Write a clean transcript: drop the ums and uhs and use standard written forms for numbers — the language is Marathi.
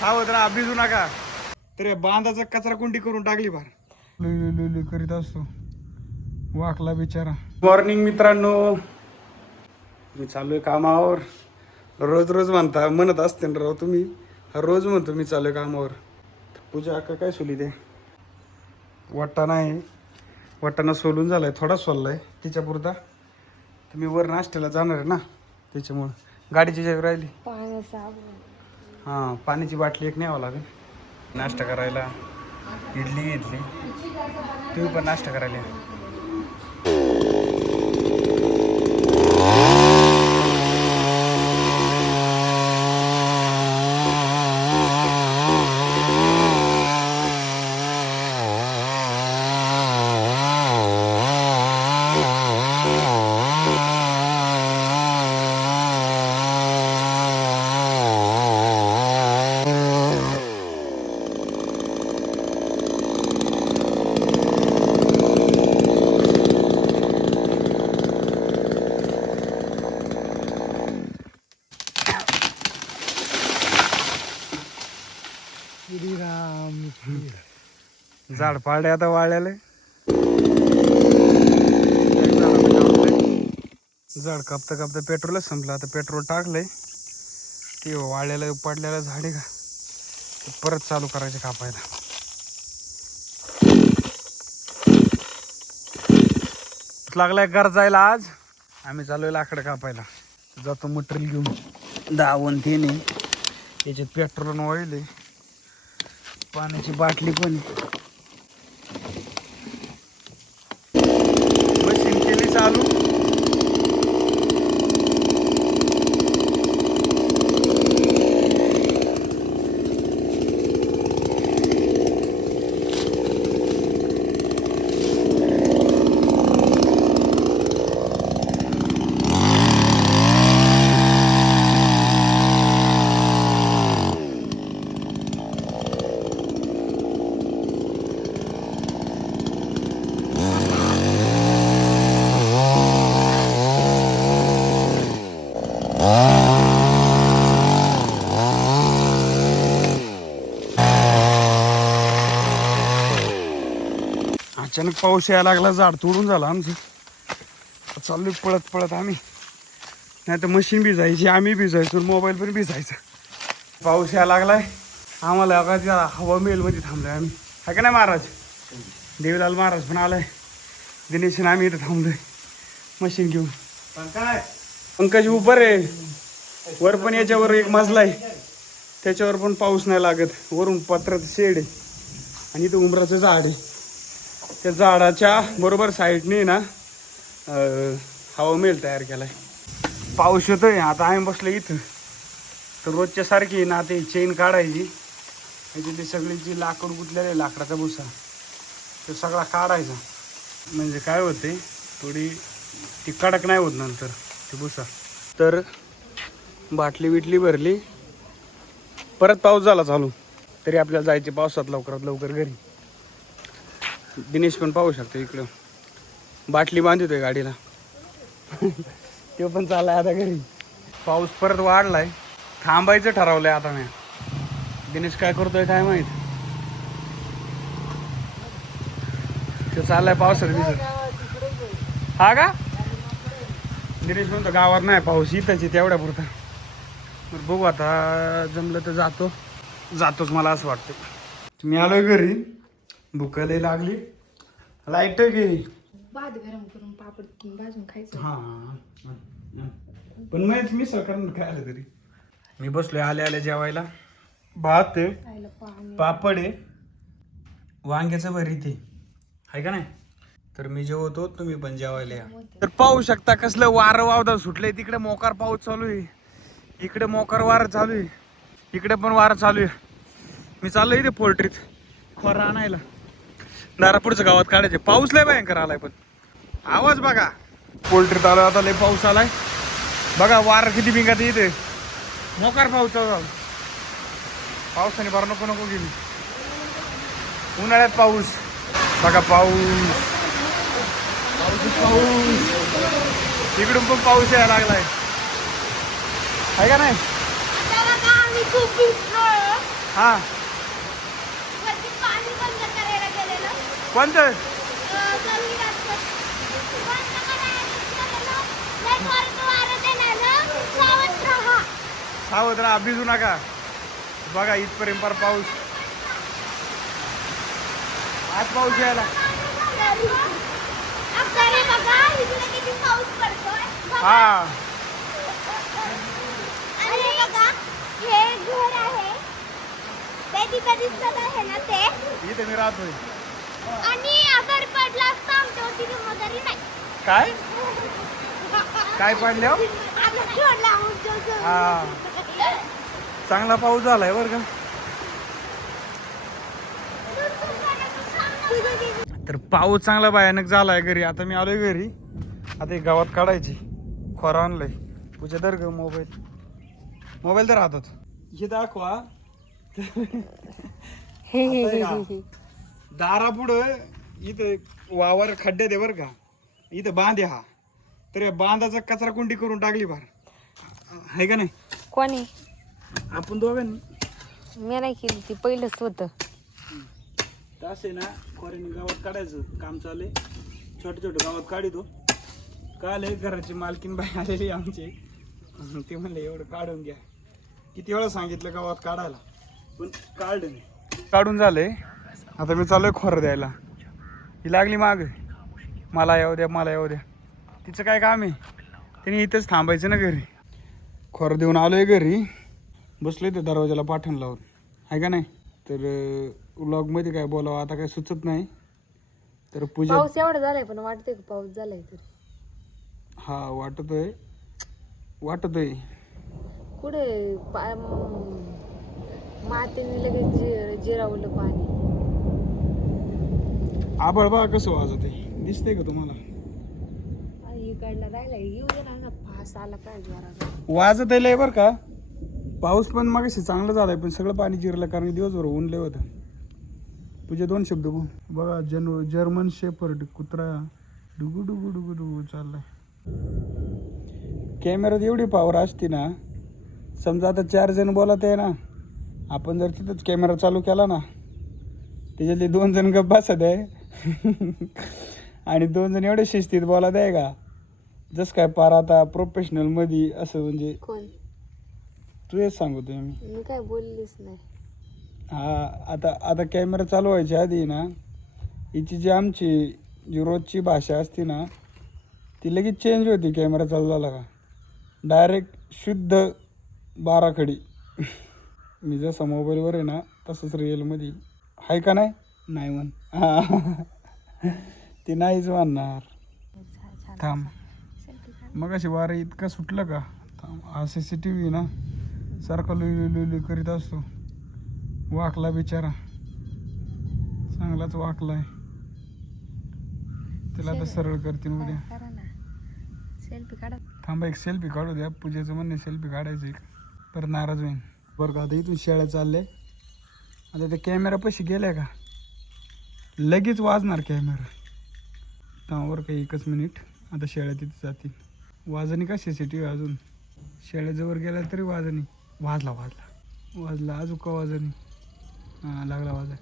सावध राहा, भिजू नका. तर बांधाचा कचरा कुंडी करून टाकली बार. लुई करीत असतो वाकला बिचारा. मॉर्निंग मित्रांनो, मी चाललोय कामावर. रोज रोज म्हणत असते ना राव तुम्ही, रोज म्हणतो मी चाललोय कामावर. पूजा अक्का काय सोली ते वाटाणा आहे, वाटाणा सोलून झालाय, थोडा सोललाय तिच्या पुरता. तर मी वर नाश्त्याला जाणार आहे ना, त्याच्यामुळं गाडीची जेव राहिली. हां, पाण्याची बाटली एक न्यावं लागेल नाश्ता करायला. इडली घेतली, तुम्ही पण नाश्ता करायला या. झाड पाडले आता वाळ्याले. झाड कापता कापता पेट्रोलच संपलं. आता पेट्रोल टाकलंय, ते वाळ्याला पडलेलं झाड आहे का, ते परत चालू करायचे कापायला. लागलाय गरजायला. आज आम्ही चालूय लाकडं कापायला. जातो मटेरियल घेऊन. 10 वंतीने याच्यात पेट्रोल ऑइल आहे, पाण्याची बाटली पण आहे. मशीन केली चालू. अचानक पाऊस यायला लागला, झाड तोडून झालं आमचं. चालू पळत पळत आम्ही, नाही तर मशीन भिजायची, आम्ही भिजायचो, मोबाईल पण भिजायचा. पाऊस यायला लागलाय आम्हाला. हवा मेलमध्ये थांबलोय आम्ही, हा का नाही महाराज? देवीलाल महाराज पण आलाय, दिनेश आम्ही इथं थांबलोय मशीन घेऊन. काय पंकज उपर आहे वर, पण याच्यावर एक मजला आहे, त्याच्यावर पण पाऊस नाही लागत. वरून पत्राचं शेड आहे आणि इथं उंबराचं झाड आहे. त्या झाडाच्या बरोबर साईडने ना हवा मेल तयार केलाय. पाऊस येतोय. आता आम्ही बसलो इथं. तर रोजच्या सारखी ना ते चेन काढायची, म्हणजे ते सगळी जी लाकूड गुतलेलं आहे, लाकडाचा भुसा, तो सगळा काढायचा. म्हणजे काय होते, थोडी ती कडक नाही होत नंतर ती भुसा. तर बाटली बिटली भरली, परत पाऊस झाला चालू, तरी आपल्याला जायचे पावसात लवकरात लवकर घरी. दिनेश पण पाहू शकतो इकडं, बाटली बांधतोय गाडीला. तो पण चाललाय आता घरी. पाऊस परत वाढलाय, थांबायचं ठरवलंय आता मी. दिनेश काय करतोय काय माहित, तो चाललाय पावसात भिजत. हा का? दिनेश म्हणतो गावात नाही पाऊस, इथंच आहे तेवढ्या पुरता. बघू आता, जमलं तर जातोच मला असं वाटतं. मी आलोय घरी, भुकायला लागली. लाईट गेली, भात गरम करून पापड भाजून खायचं. हा पण मी सरकारनं काय आलं तरी. मी बसलोय आल्या जेवायला. भात आहे, पापड आहे, वांग्याचं भरीत आहे का नाही. तर मी जेवतो, तुम्ही पण जेवायला या. तर पाहू शकता कसलं वारं वावदा सुटलंय. तिकडे मोकार पाऊस चालू आहे, इकडे मोकार वारं चालू आहे, इकडे पण वारं चालू आहे. मी चाललोय इथे पोल्ट्रीत खोरा आणायला, दारापुढच्या गावात काढायचे. पाऊस लय भयंकर आलाय, पण आवाज बघा. पोल्ट्रीत आलो आता, लय पाऊस आलाय बघा. वारं किती भिंगात इथे, मोकार पाऊस चालू झाला. पावसाने बार नको गेली. उन्हाळ्यात पाऊस बघा, पाऊस इकडून पण पाऊस यायला लागलाय, आहे का नाही? हा वरती पाणी बंद करायला गेलेलं. कोणतं कमी राहतं. बंद करायला गेलेलं. लय जोरात वारं देणार. सावध राहा. सावध राहा, भिजू नका. बघा इथपर्यंत पार पाऊस, आज पाऊस यायला. अरे बघा इकडे किती पाऊस पडतोय. हा आणि बघा हे घर आहे ते तिथे दिसत आहे ना ते. इथे मी राहतोय. आणि अगर पडला असता आमच्यावरती जबाबदारी नाही. काय काय पडल्या आता सोडला आमच्या हा चांगला पाऊस झालाय बरं का. तर पाऊस चांगला भयानक झालाय घरी. आता मी आलोय घरी. आता हे गावात काढायची खोरा आणलंय. पूजा दर ग मोबाईल तर राहतात. हे दाखवा दारा पुढं इथं वावर खड्डे दे बरं का. इथं बांध आहे हा. तर या बांधाचा कचरा कुंडी करून टाकली बार आहे का नाही. कोणी आपण दोघांनी मी नाही केली ती पहिलंच होतं. असे ना खोऱ्याने गावात काढायचं काम चालले. छोटे छोटे गावात काढितो. काल एक घराची मालकीन बाई आलेली आमची. ते म्हणले एवढं काढून घ्या. किती वेळा सांगितलं गावात काढायला पण काढलं नाही. काढून झालंय. आता मी चाललोय खोरं द्यायला. ही लागली माग मला येऊ द्या मला येऊ द्या. तिचं काय काम आहे. तिने इथंच थांबायचं ना घरी. खोरं देऊन आलोय घरी. बसलोय ते दरवाजाला पाठण लावून आहे का नाही. तर व्लॉगमध्ये काय बोलावं आता काही सुचत नाही. तर पूजा पाऊस एवढा झालाय पण वाटतंय का पाऊस झालाय तर. हा वाटतोय कुठे मातीने लगेच जिरावलं पाणी. आभाळ बघा कसं वाजत आहे. दिसतंय का तुम्हाला. इकडला राहिला येऊ दे ना फास आला काय जोरात. वाजत आहे लय बरं का. पाऊस पण मगाशी चांगलं झालाय पण सगळं पाणी जिरलं कारण दिवसभर ऊन लय होतं. तुझे 2 शब्द बोल. बघा जर्मन शेफर्ड कुत्रा डुगू डुगू डुगू डुगू चाललाय. कॅमेऱ्यात एवढी पॉवर असते ना. समजा आता 4 जण बोलत आहे ना. आपण जर तिथंच कॅमेरा चालू केला ना त्याच्यातले 2 जण गप्प बसत आहे आणि 2 जण एवढे शिस्तीत बोलत आहे का जसं काय पार आता प्रोफेशनल मध्ये असं. म्हणजे कोण तू हेच सांगतोय मी काय बोललीच नाही. हा आता कॅमेरा चालू व्हायच्या आधी ना हिची जी आमची जी रोजची भाषा असते ना ती लगेच चेंज होती. कॅमेरा चालू झाला का डायरेक्ट शुद्ध 12 खडी. मी जसं मोबाईलवर आहे ना तसंच रिअलमध्ये आहे का नाही. नाही म्हण हा ते नाहीच म्हणणार. थांब मग अशी वारं इतकं सुटलं का. हा CCTV ना सारखं लुई करीत असतो. वाकला बिचारा चांगलाच वाकलाय. त्याला आता सरळ करतील उद्या. करा ना सेल्फी काढा. थांबा एक सेल्फी काढू द्या. पूजेचं म्हणणे सेल्फी काढायचं एक तर नाराज होईन बरं का. आता इथून शेळ्या चालले. आता त्या कॅमेरापाशी गेल्या का लगेच वाजणार कॅमेरा. त्यावर काही 1 मिनिट. आता शेळ्या तिथे जातील. वाजणी का CCTV अजून शेळ्याजवळ गेल्या तरी वाजणी. वाजला अजून का वाजणी. हां लागला वाजा.